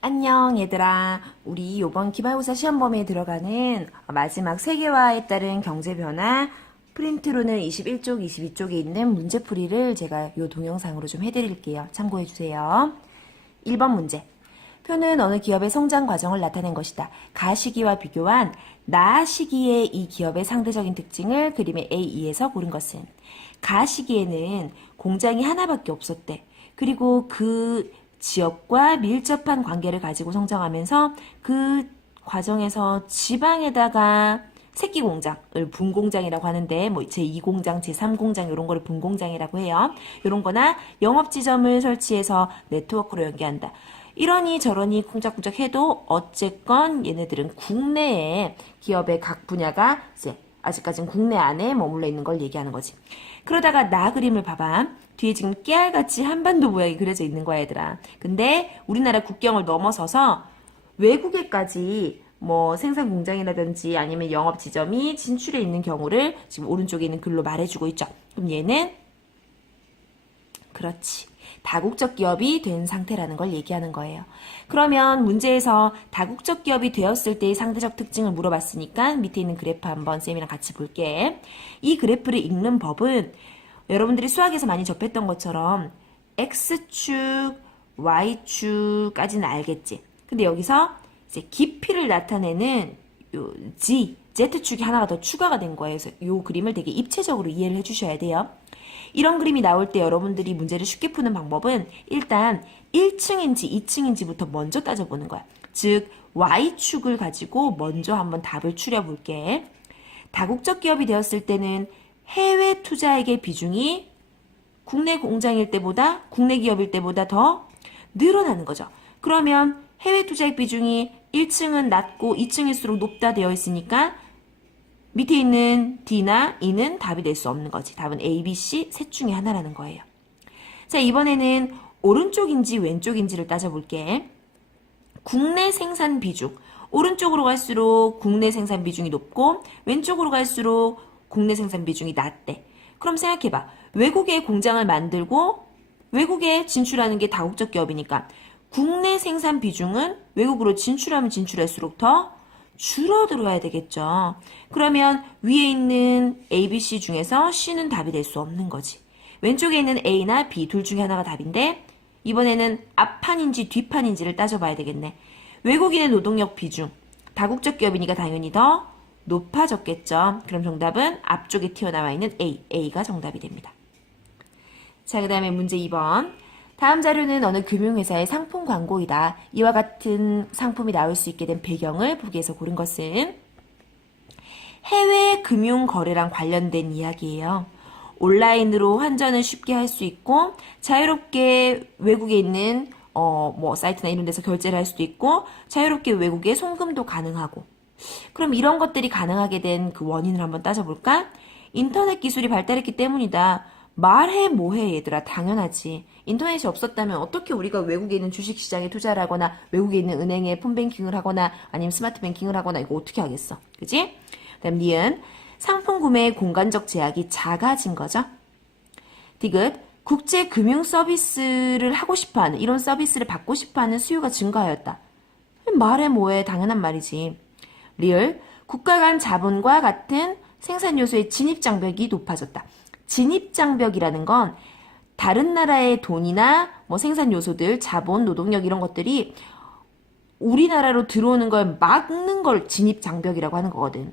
안녕 얘들아. 우리 이번 기말고사 시험 범위에 들어가는 마지막 세계화에 따른 경제 변화 프린트로는 21쪽, 22쪽에 있는 문제풀이를 제가 이 동영상으로 좀 해드릴게요. 참고해주세요. 1번 문제. 표는 어느 기업의 성장 과정을 나타낸 것이다. 가 시기와 비교한 나 시기의 이 기업의 상대적인 특징을 그림의 A2에서 고른 것은 가 시기에는 공장이 하나밖에 없었대. 그리고 그 지역과 밀접한 관계를 가지고 성장하면서 그 과정에서 지방에다가 새끼 공장을 분공장이라고 하는데 뭐 제2공장, 제3공장 이런 거를 분공장이라고 해요. 이런 거나 영업 지점을 설치해서 네트워크로 연계한다. 이러니 저러니 쿵짝쿵짝 해도 어쨌건 얘네들은 국내에 기업의 각 분야가 이제 아직까지는 국내 안에 머물러 있는 걸 얘기하는 거지. 그러다가 나 그림을 봐봐. 뒤에 지금 깨알같이 한반도 모양이 그려져 있는 거야, 얘들아. 근데 우리나라 국경을 넘어서서 외국에까지 뭐 생산 공장이라든지 아니면 영업 지점이 진출해 있는 경우를 지금 오른쪽에 있는 글로 말해주고 있죠. 그럼 얘는 그렇지. 다국적 기업이 된 상태라는 걸 얘기하는 거예요. 그러면 문제에서 다국적 기업이 되었을 때의 상대적 특징을 물어봤으니까 밑에 있는 그래프 한번 쌤이랑 같이 볼게. 이 그래프를 읽는 법은 여러분들이 수학에서 많이 접했던 것처럼 X축, Y축까지는 알겠지. 근데 여기서 이제 깊이를 나타내는 요 Z축이 하나가 더 추가가 된 거예요. 그래서 이 그림을 되게 입체적으로 이해를 해주셔야 돼요. 이런 그림이 나올 때 여러분들이 문제를 쉽게 푸는 방법은 일단 1층인지 2층인지부터 먼저 따져보는 거야. 즉 Y축을 가지고 먼저 한번 답을 추려볼게. 다국적 기업이 되었을 때는 해외 투자액의 비중이 국내 공장일 때보다 국내 기업일 때보다 더 늘어나는 거죠. 그러면 해외 투자액 비중이 1층은 낮고 2층일수록 높다 되어 있으니까 밑에 있는 D나 E는 답이 될 수 없는 거지. 답은 A, B, C 셋 중에 하나라는 거예요. 자, 이번에는 오른쪽인지 왼쪽인지를 따져볼게. 국내 생산 비중. 오른쪽으로 갈수록 국내 생산 비중이 높고 왼쪽으로 갈수록 국내 생산 비중이 낮대. 그럼 생각해봐. 외국에 공장을 만들고 외국에 진출하는 게 다국적 기업이니까 국내 생산 비중은 외국으로 진출하면 진출할수록 더 줄어들어야 되겠죠. 그러면 위에 있는 A, B, C 중에서 C는 답이 될 수 없는 거지. 왼쪽에 있는 A나 B 둘 중에 하나가 답인데 이번에는 앞판인지 뒷판인지를 따져봐야 되겠네. 외국인의 노동력 비중, 다국적 기업이니까 당연히 더 높아졌겠죠. 그럼 정답은 앞쪽에 튀어나와 있는 A, A가 정답이 됩니다. 자, 그 다음에 문제 2번. 다음 자료는 어느 금융회사의 상품 광고이다. 이와 같은 상품이 나올 수 있게 된 배경을 보기에서 고른 것은 해외 금융 거래랑 관련된 이야기예요. 온라인으로 환전을 쉽게 할 수 있고 자유롭게 외국에 있는 뭐 사이트나 이런 데서 결제를 할 수도 있고 자유롭게 외국에 송금도 가능하고 그럼 이런 것들이 가능하게 된 그 원인을 한번 따져볼까? 인터넷 기술이 발달했기 때문이다. 말해 뭐해 얘들아 당연하지. 인터넷이 없었다면 어떻게 우리가 외국에 있는 주식시장에 투자를 하거나 외국에 있는 은행에 폰뱅킹을 하거나 아니면 스마트 뱅킹을 하거나 이거 어떻게 하겠어. 그지? 다음 니은 상품 구매의 공간적 제약이 작아진 거죠. 디귿 국제 금융 서비스를 하고 싶어하는 이런 서비스를 받고 싶어하는 수요가 증가하였다. 말해 뭐해 당연한 말이지. 리을 국가 간 자본과 같은 생산 요소의 진입 장벽이 높아졌다. 진입 장벽이라는 건 다른 나라의 돈이나 뭐 생산 요소들, 자본, 노동력 이런 것들이 우리나라로 들어오는 걸 막는 걸 진입 장벽이라고 하는 거거든.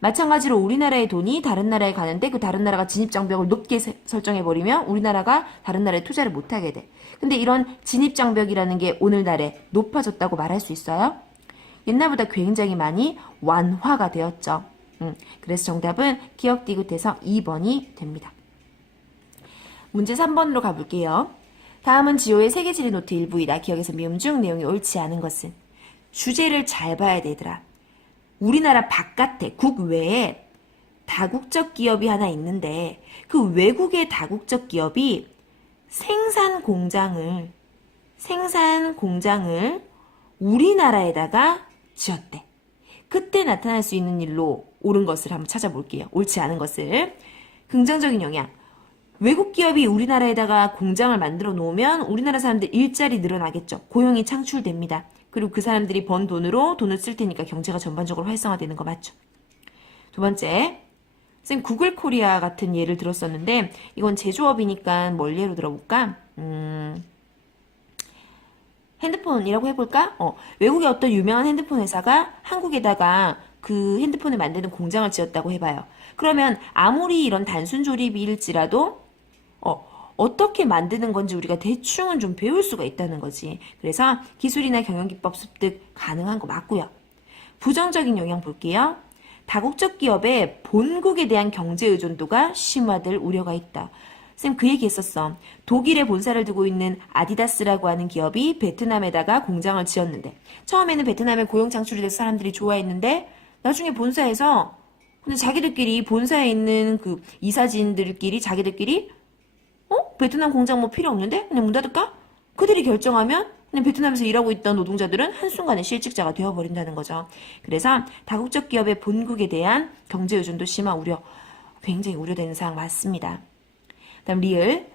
마찬가지로 우리나라의 돈이 다른 나라에 가는데 그 다른 나라가 진입 장벽을 높게 설정해버리면 우리나라가 다른 나라에 투자를 못하게 돼. 근데 이런 진입 장벽이라는 게 오늘날에 높아졌다고 말할 수 있어요? 옛날보다 굉장히 많이 완화가 되었죠. 그래서 정답은 기억 디귿에서 2번이 됩니다. 문제 3번으로 가볼게요. 다음은 지호의 세계지리 노트 일부이다. 기억에서 미음 중 내용이 옳지 않은 것은 주제를 잘 봐야 되더라. 우리나라 바깥에 국외에 다국적 기업이 하나 있는데 그 외국의 다국적 기업이 생산 공장을 우리나라에다가 지었대. 그때 나타날 수 있는 일로 옳은 것을 한번 찾아볼게요. 옳지 않은 것을. 긍정적인 영향. 외국 기업이 우리나라에다가 공장을 만들어 놓으면 우리나라 사람들 일자리 늘어나겠죠. 고용이 창출됩니다. 그리고 그 사람들이 번 돈을 쓸 테니까 경제가 전반적으로 활성화되는 거 맞죠? 두 번째, 쌤 구글 코리아 같은 예를 들었었는데 이건 제조업이니까 뭘 예로 들어볼까? 핸드폰이라고 해볼까? 외국의 어떤 유명한 핸드폰 회사가 한국에다가 그 핸드폰을 만드는 공장을 지었다고 해봐요. 그러면 아무리 이런 단순 조립일지라도 어떻게 만드는 건지 우리가 대충은 좀 배울 수가 있다는 거지. 그래서 기술이나 경영기법 습득 가능한 거 맞고요. 부정적인 영향 볼게요. 다국적 기업의 본국에 대한 경제 의존도가 심화될 우려가 있다. 쌤 그 얘기 했었어. 독일에 본사를 두고 있는 아디다스라고 하는 기업이 베트남에다가 공장을 지었는데 처음에는 베트남에 고용 창출이 돼서 사람들이 좋아했는데 나중에 본사에서 근데 자기들끼리 본사에 있는 그 이사진들끼리 자기들끼리 베트남 공장 뭐 필요 없는데 그냥 문 닫을까? 그들이 결정하면 그냥 베트남에서 일하고 있던 노동자들은 한순간에 실직자가 되어버린다는 거죠. 그래서 다국적 기업의 본국에 대한 경제 의존도 심화 우려 굉장히 우려되는 사항 맞습니다. 다음 리을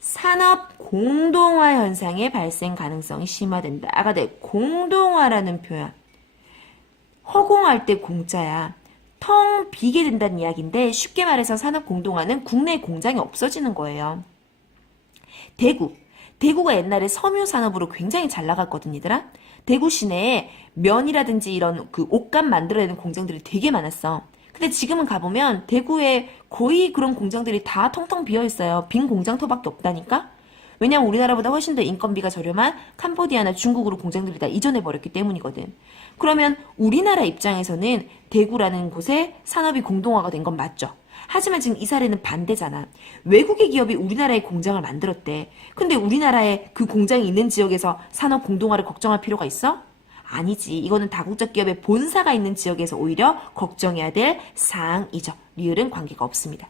산업 공동화 현상의 발생 가능성이 심화된다. 아까 내 공동화라는 표현 허공할 때 공짜야. 텅 비게 된다는 이야기인데 쉽게 말해서 산업 공동화는 국내 공장이 없어지는 거예요. 대구가 옛날에 섬유 산업으로 굉장히 잘 나갔거든, 얘들아. 대구 시내에 면이라든지 이런 그 옷감 만들어내는 공장들이 되게 많았어. 근데 지금은 가보면 대구에 거의 그런 공장들이 다 텅텅 비어 있어요. 빈 공장터밖에 없다니까? 왜냐면 우리나라보다 훨씬 더 인건비가 저렴한 캄보디아나 중국으로 공장들이 다 이전해버렸기 때문이거든. 그러면 우리나라 입장에서는 대구라는 곳에 산업이 공동화가 된 건 맞죠. 하지만 지금 이 사례는 반대잖아. 외국의 기업이 우리나라에 공장을 만들었대. 근데 우리나라에 그 공장이 있는 지역에서 산업 공동화를 걱정할 필요가 있어? 아니지. 이거는 다국적 기업의 본사가 있는 지역에서 오히려 걱정해야 될 사항이죠. 리을은 관계가 없습니다.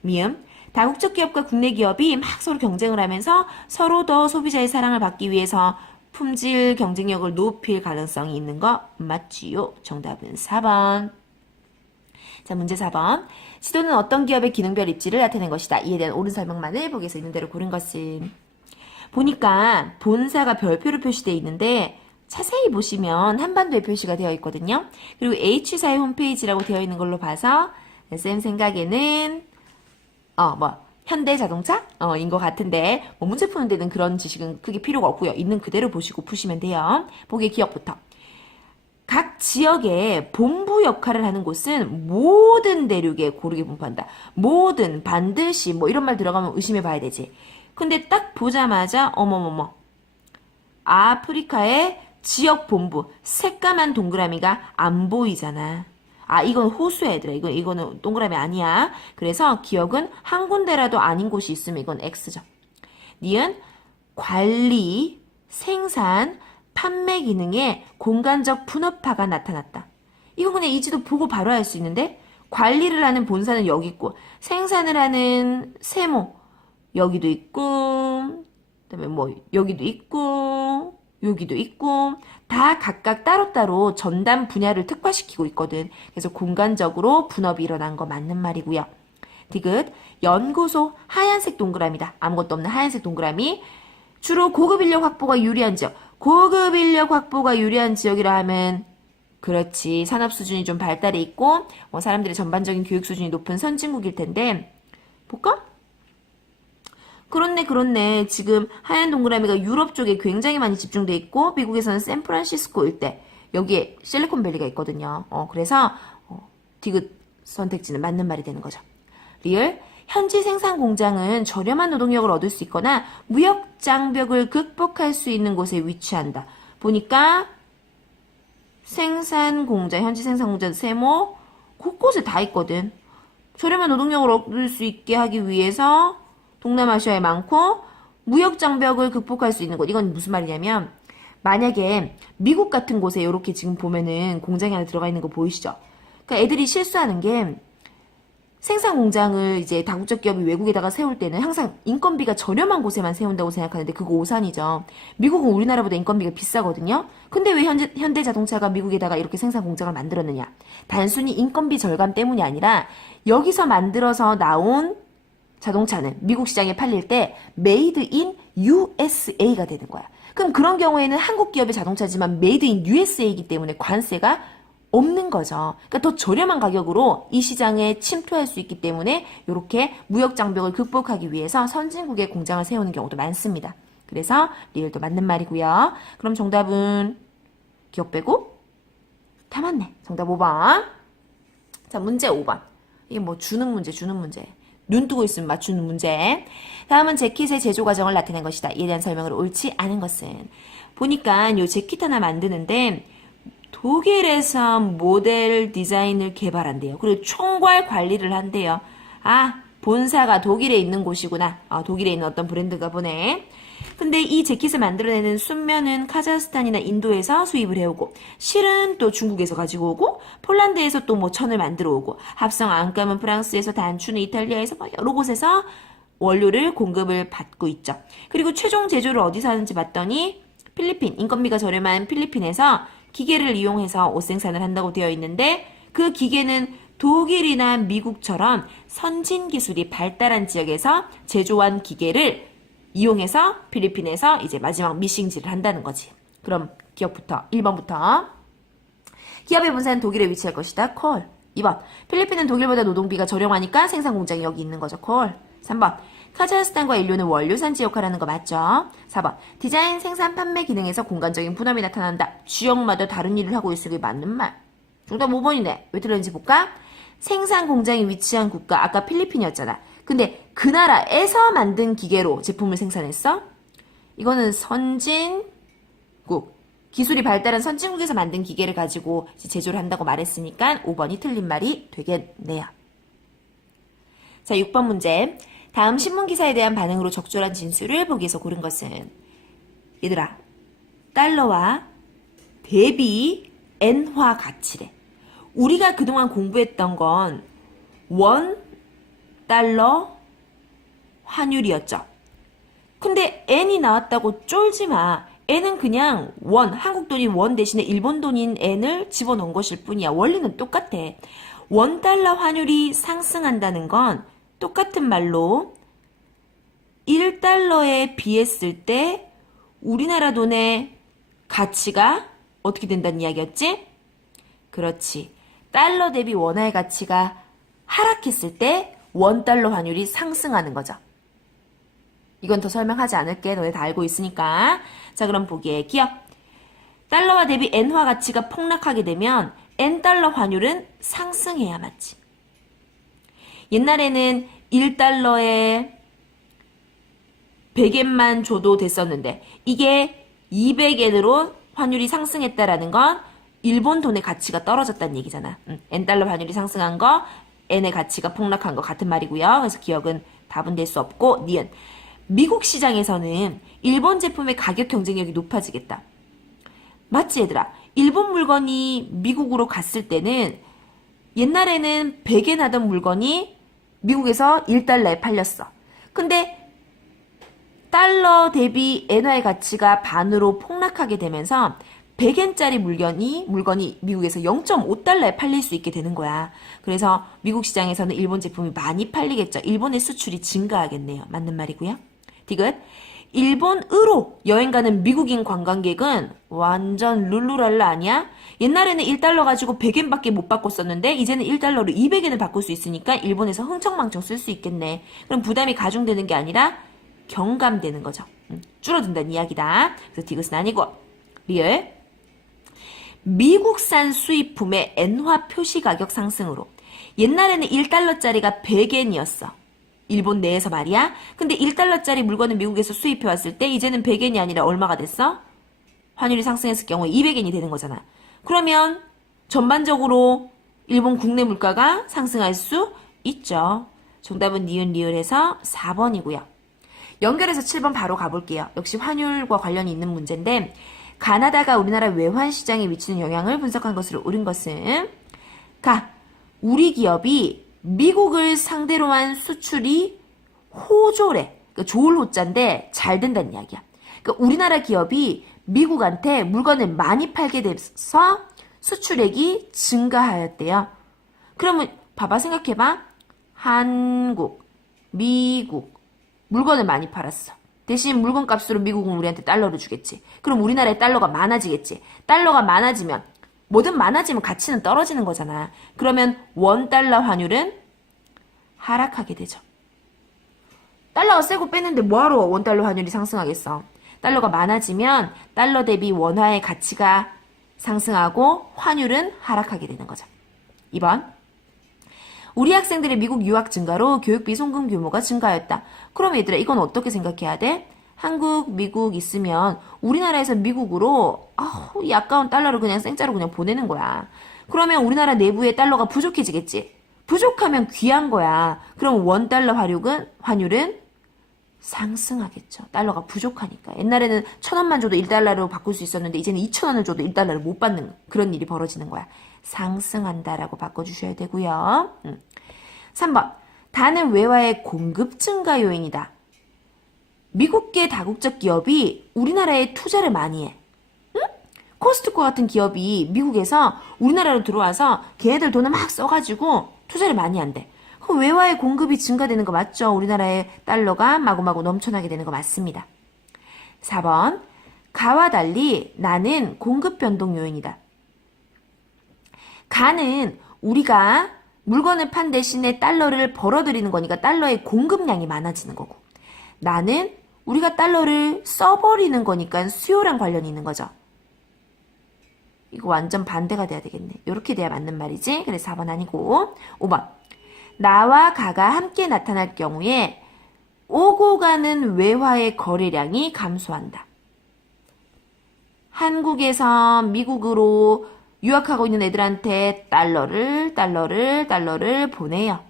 미음. 다국적 기업과 국내 기업이 막 서로 경쟁을 하면서 서로 더 소비자의 사랑을 받기 위해서 품질 경쟁력을 높일 가능성이 있는 거 맞지요? 정답은 4번. 자, 문제 4번. 시도는 어떤 기업의 기능별 입지를 나타낸 것이다. 이에 대한 옳은 설명만을 보기에서 있는 대로 고른 것은. 보니까 본사가 별표로 표시되어 있는데 자세히 보시면 한반도에 표시가 되어 있거든요. 그리고 H사의 홈페이지라고 되어 있는 걸로 봐서 쌤 생각에는 현대자동차? 인 것 같은데 문제 푸는 데는 그런 지식은 크게 필요가 없고요. 있는 그대로 보시고 푸시면 돼요. 보기의 기억부터. 각 지역의 본부 역할을 하는 곳은 모든 대륙에 고르게 분포한다. 모든, 반드시 이런 말 들어가면 의심해 봐야 되지. 근데 딱 보자마자 어머머머. 아프리카의 지역 본부 새까만 동그라미가 안 보이잖아. 이건 호수야, 얘들아. 이거는 동그라미 아니야. 그래서 기억은 한 군데라도 아닌 곳이 있으면 이건 X죠. 니은 관리, 생산, 판매 기능에 공간적 분업화가 나타났다. 이건 그냥 이 지도 보고 바로 알 수 있는데 관리를 하는 본사는 여기 있고 생산을 하는 세모 여기도 있고 그다음에 여기도 있고 여기도 있고 다 각각 따로따로 전담 분야를 특화시키고 있거든. 그래서 공간적으로 분업이 일어난 거 맞는 말이고요. 디귿 연구소 하얀색 동그라미다. 아무것도 없는 하얀색 동그라미. 주로 고급 인력 확보가 유리한 지역. 고급 인력 확보가 유리한 지역이라 하면 그렇지. 산업 수준이 좀 발달해 있고 사람들의 전반적인 교육 수준이 높은 선진국일 텐데 볼까? 그렇네. 지금 하얀 동그라미가 유럽 쪽에 굉장히 많이 집중돼 있고 미국에서는 샌프란시스코 일대 여기에 실리콘밸리가 있거든요. 그래서 디귿 선택지는 맞는 말이 되는 거죠. 리을 현지 생산 공장은 저렴한 노동력을 얻을 수 있거나 무역 장벽을 극복할 수 있는 곳에 위치한다. 보니까 현지 생산 공장 세모 곳곳에 다 있거든. 저렴한 노동력을 얻을 수 있게 하기 위해서 동남아시아에 많고 무역 장벽을 극복할 수 있는 곳. 이건 무슨 말이냐면 만약에 미국 같은 곳에 이렇게 지금 보면은 공장이 하나 들어가 있는 거 보이시죠? 그러니까 애들이 실수하는 게 생산 공장을 이제 다국적 기업이 외국에다가 세울 때는 항상 인건비가 저렴한 곳에만 세운다고 생각하는데 그거 오산이죠. 미국은 우리나라보다 인건비가 비싸거든요. 근데 왜 현대자동차가 미국에다가 이렇게 생산 공장을 만들었느냐? 단순히 인건비 절감 때문이 아니라 여기서 만들어서 나온 자동차는 미국 시장에 팔릴 때 Made in USA가 되는 거야. 그럼 그런 경우에는 한국 기업의 자동차지만 Made in USA이기 때문에 관세가 없는 거죠. 그러니까 더 저렴한 가격으로 이 시장에 침투할 수 있기 때문에 이렇게 무역 장벽을 극복하기 위해서 선진국에 공장을 세우는 경우도 많습니다. 그래서 리을도 맞는 말이고요. 그럼 정답은 기억 빼고 다 맞네. 정답 5번. 자, 문제 5번. 이게 뭐 주는 문제. 눈 뜨고 있으면 맞추는 문제. 다음은 재킷의 제조 과정을 나타낸 것이다. 이에 대한 설명으로 옳지 않은 것은. 보니까 요 재킷 하나 만드는데 독일에서 모델 디자인을 개발한대요. 그리고 총괄 관리를 한대요. 아, 본사가 독일에 있는 곳이구나. 독일에 있는 어떤 브랜드가 보네. 근데 이 재킷을 만들어내는 순면은 카자흐스탄이나 인도에서 수입을 해오고, 실은 또 중국에서 가지고 오고, 폴란드에서 또 뭐 천을 만들어 오고, 합성 안감은 프랑스에서, 단추는 이탈리아에서 뭐 여러 곳에서 원료를 공급을 받고 있죠. 그리고 최종 제조를 어디서 하는지 봤더니 필리핀, 인건비가 저렴한 필리핀에서 기계를 이용해서 옷 생산을 한다고 되어 있는데, 그 기계는 독일이나 미국처럼 선진 기술이 발달한 지역에서 제조한 기계를 이용해서 필리핀에서 이제 마지막 미싱질을 한다는 거지. 그럼 기억부터 1번부터 기업의 본사는 독일에 위치할 것이다. 콜. 2번 필리핀은 독일보다 노동비가 저렴하니까 생산 공장이 여기 있는 거죠. 콜. 3번 카자흐스탄과 인도는 원료 산지 역할하는 거 맞죠? 4번 디자인, 생산, 판매 기능에서 공간적인 분업이 나타난다. 지역마다 다른 일을 하고 있으니 맞는 말. 정답 5번이네. 왜 틀렸는지 볼까? 생산 공장이 위치한 국가 아까 필리핀이었잖아. 근데 그 나라에서 만든 기계로 제품을 생산했어? 이거는 선진국, 기술이 발달한 선진국에서 만든 기계를 가지고 제조를 한다고 말했으니까 5번이 틀린 말이 되겠네요. 자, 6번 문제. 다음 신문기사에 대한 반응으로 적절한 진술을 보기에서 고른 것은? 얘들아, 달러와 대비 엔화 가치래. 우리가 그동안 공부했던 건 원 달러 환율이었죠. 근데 엔이 나왔다고 쫄지 마. 엔은 그냥 원, 한국 돈인 원 대신에 일본 돈인 엔을 집어넣은 것일 뿐이야. 원리는 똑같아. 원 달러 환율이 상승한다는 건 똑같은 말로 1달러에 비했을 때 우리나라 돈의 가치가 어떻게 된다는 이야기였지? 그렇지. 달러 대비 원화의 가치가 하락했을 때 원달러 환율이 상승하는 거죠. 이건 더 설명하지 않을게. 너네 다 알고 있으니까. 자, 그럼 보기에 기억. 달러와 대비 엔화 가치가 폭락하게 되면 엔달러 환율은 상승해야 맞지. 옛날에는 1달러에 100엔만 줘도 됐었는데 이게 200엔으로 환율이 상승했다라는 건 일본 돈의 가치가 떨어졌다는 얘기잖아. 엔달러 환율이 상승한 거, 엔의 가치가 폭락한 거 같은 말이고요. 그래서 기억은 답은 될 수 없고 니은. 미국 시장에서는 일본 제품의 가격 경쟁력이 높아지겠다. 맞지 얘들아? 일본 물건이 미국으로 갔을 때는 옛날에는 100엔 하던 물건이 미국에서 1달러에 팔렸어. 근데 달러 대비 엔화의 가치가 반으로 폭락하게 되면서 100엔짜리 물건이 미국에서 0.5달러에 팔릴 수 있게 되는 거야. 그래서 미국 시장에서는 일본 제품이 많이 팔리겠죠. 일본의 수출이 증가하겠네요. 맞는 말이고요. 디귿. 일본으로 여행 가는 미국인 관광객은 완전 룰루랄라 아니야? 옛날에는 1달러 가지고 100엔밖에 못 바꿨었는데 이제는 1달러로 200엔을 바꿀 수 있으니까 일본에서 흥청망청 쓸 수 있겠네. 그럼 부담이 가중되는 게 아니라 경감되는 거죠. 줄어든다는 이야기다. 그래서 디귿은 아니고 리을. 미국산 수입품의 엔화 표시 가격 상승으로 옛날에는 1달러짜리가 100엔이었어. 일본 내에서 말이야. 근데 1달러짜리 물건을 미국에서 수입해왔을 때 이제는 100엔이 아니라 얼마가 됐어? 환율이 상승했을 경우에 200엔이 되는 거잖아. 그러면 전반적으로 일본 국내 물가가 상승할 수 있죠. 정답은 니은 리을에서 4번이고요. 연결해서 7번 바로 가볼게요. 역시 환율과 관련이 있는 문제인데 가나다가 우리나라 외환 시장에 미치는 영향을 분석한 것으로 옳은 것은 우리 기업이 미국을 상대로 한 수출이 호조래. 그러니까 좋을 호자인데 잘 된다는 이야기야. 그러니까 우리나라 기업이 미국한테 물건을 많이 팔게 돼서 수출액이 증가하였대요. 그러면 봐봐 생각해봐. 한국, 미국. 물건을 많이 팔았어. 대신 물건 값으로 미국은 우리한테 달러를 주겠지. 그럼 우리나라에 달러가 많아지겠지. 달러가 많아지면, 뭐든 많아지면 가치는 떨어지는 거잖아. 그러면 원달러 환율은 하락하게 되죠. 달러가 세고 뺐는데 뭐하러 원달러 환율이 상승하겠어. 달러가 많아지면 달러 대비 원화의 가치가 상승하고 환율은 하락하게 되는 거죠. 2번. 우리 학생들의 미국 유학 증가로 교육비 송금 규모가 증가하였다. 그럼 얘들아 이건 어떻게 생각해야 돼? 한국, 미국 있으면 우리나라에서 미국으로 이 아까운 달러를 그냥 생짜로 그냥 보내는 거야. 그러면 우리나라 내부에 달러가 부족해지겠지. 부족하면 귀한 거야. 그럼 원달러 환율은 상승하겠죠. 달러가 부족하니까. 옛날에는 1,000원만 줘도 1달러로 바꿀 수 있었는데 이제는 2,000원을 줘도 1달러를 못 받는 그런 일이 벌어지는 거야. 상승한다라고 바꿔주셔야 되고요. 3번. 다는 외화의 공급 증가 요인이다. 미국계 다국적 기업이 우리나라에 투자를 많이 해. 응? 코스트코 같은 기업이 미국에서 우리나라로 들어와서 걔네들 돈을 막 써가지고 투자를 많이 한대. 그 외화의 공급이 증가되는 거 맞죠? 우리나라의 달러가 마구마구 넘쳐나게 되는 거 맞습니다. 4번. 가와 달리 나는 공급 변동 요인이다. 가는 우리가 물건을 판 대신에 달러를 벌어들이는 거니까 달러의 공급량이 많아지는 거고, 나는 우리가 달러를 써버리는 거니까 수요랑 관련이 있는 거죠. 이거 완전 반대가 돼야 되겠네. 이렇게 돼야 맞는 말이지. 그래서 4번 아니고 5번. 나와 가가 함께 나타날 경우에 오고 가는 외화의 거래량이 감소한다. 한국에서 미국으로 유학하고 있는 애들한테 달러를 보내요.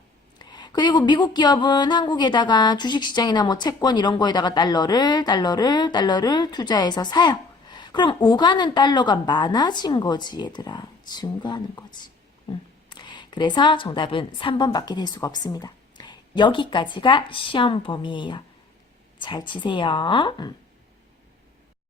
그리고 미국 기업은 한국에다가 주식시장이나 뭐 채권 이런 거에다가 달러를 투자해서 사요. 그럼 오가는 달러가 많아진 거지, 얘들아. 증가하는 거지. 그래서 정답은 3번밖에 될 수가 없습니다. 여기까지가 시험 범위예요. 잘 치세요.